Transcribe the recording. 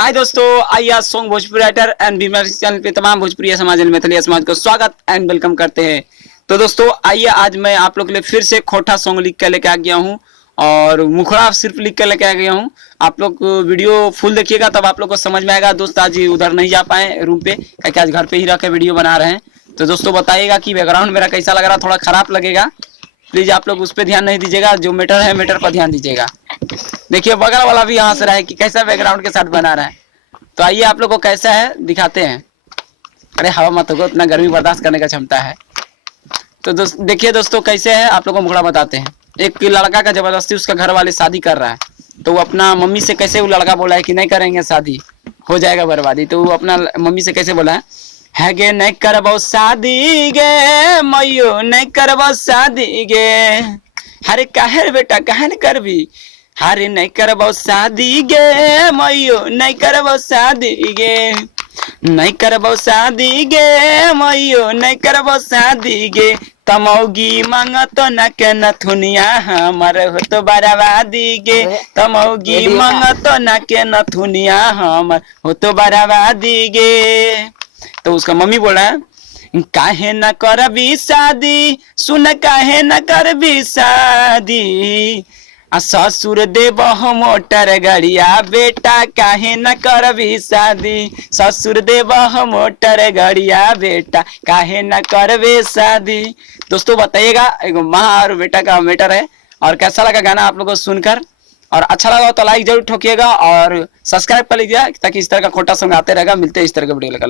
हाय दोस्तों, आइए आज song Bhojpuri writer and Beamer channel पे तमाम भोजपुरी समाज मैथिली समाज को स्वागत एंड वेलकम करते हैं। तो दोस्तों आइए आज मैं आप लोग के लिए फिर से खोटा सॉन्ग लिख कर लेके आ गया हूँ और मुखड़ा सिर्फ लिख कर लेके आ गया हूँ। आप लोग वीडियो फुल देखिएगा तब आप लोग को समझ में आएगा। दोस्त आज उधर नहीं जा पाए रूम पे, क्या आज घर पे ही रह कर वीडियो बना रहे हैं। तो दोस्तों बताइएगा कि बैकग्राउंड मेरा कैसा लग रहा, थोड़ा खराब लगेगा, प्लीज आप लोग उस पर ध्यान नहीं दीजिएगा। जो मैटर है मैटर पर ध्यान दीजिएगा। देखिए बगल वाला भी हंस रहा है कि कैसा बैकग्राउंड के साथ बना रहा है। तो आइए आप लोग को कैसा है दिखाते हैं। अरे हवा मत होगा, इतना गर्मी बर्दाश्त करने का क्षमता है। तो देखिए दोस्तों कैसे है, आप लोग को मुखड़ा बताते हैं। एक लड़का का जबरदस्ती उसका घर वाले शादी कर रहा है, तो वो अपना मम्मी से कैसे, वो लड़का बोला है कि नहीं करेंगे शादी, हो जाएगा बर्बादी। तो वो अपना मम्मी से कैसे बोला है गे नहीं करबो शादी गे मयो नहीं करबो शादी गे, अरे काहे बेटा काहे न करबी, अरे नहीं करबो शादी गे मयो नहीं करबो शादी गे, नहीं करबो शादी गे मयो नहीं करबो शादी गे, तमौगी मांगतो न के नथुनिया हमर हो तो बर्बादी गे, तमौगी मांगतो न के नथुनिया हमर हो तो बर्बादी गे। तो उसका मम्मी बोला काहे न करबी शादी, सुन काहे न करबी शादी, ससुर देव मोटर गड़िया बेटा काहे न करबी शादी, ससुर देव मोटर गड़िया बेटा काहे न करबे शादी। दोस्तों बताइएगा, एक माँ और बेटा का मैटर है। और कैसा लगा गाना आप लोगों को सुनकर, और अच्छा लगा तो लाइक जरूर ठोकिएगा और सब्सक्राइब कर लीजिएगा ताकि इस तरह का खोटा सॉन्ग आते रहेगा। मिलते हैं इस तरह का वीडियो लेकर।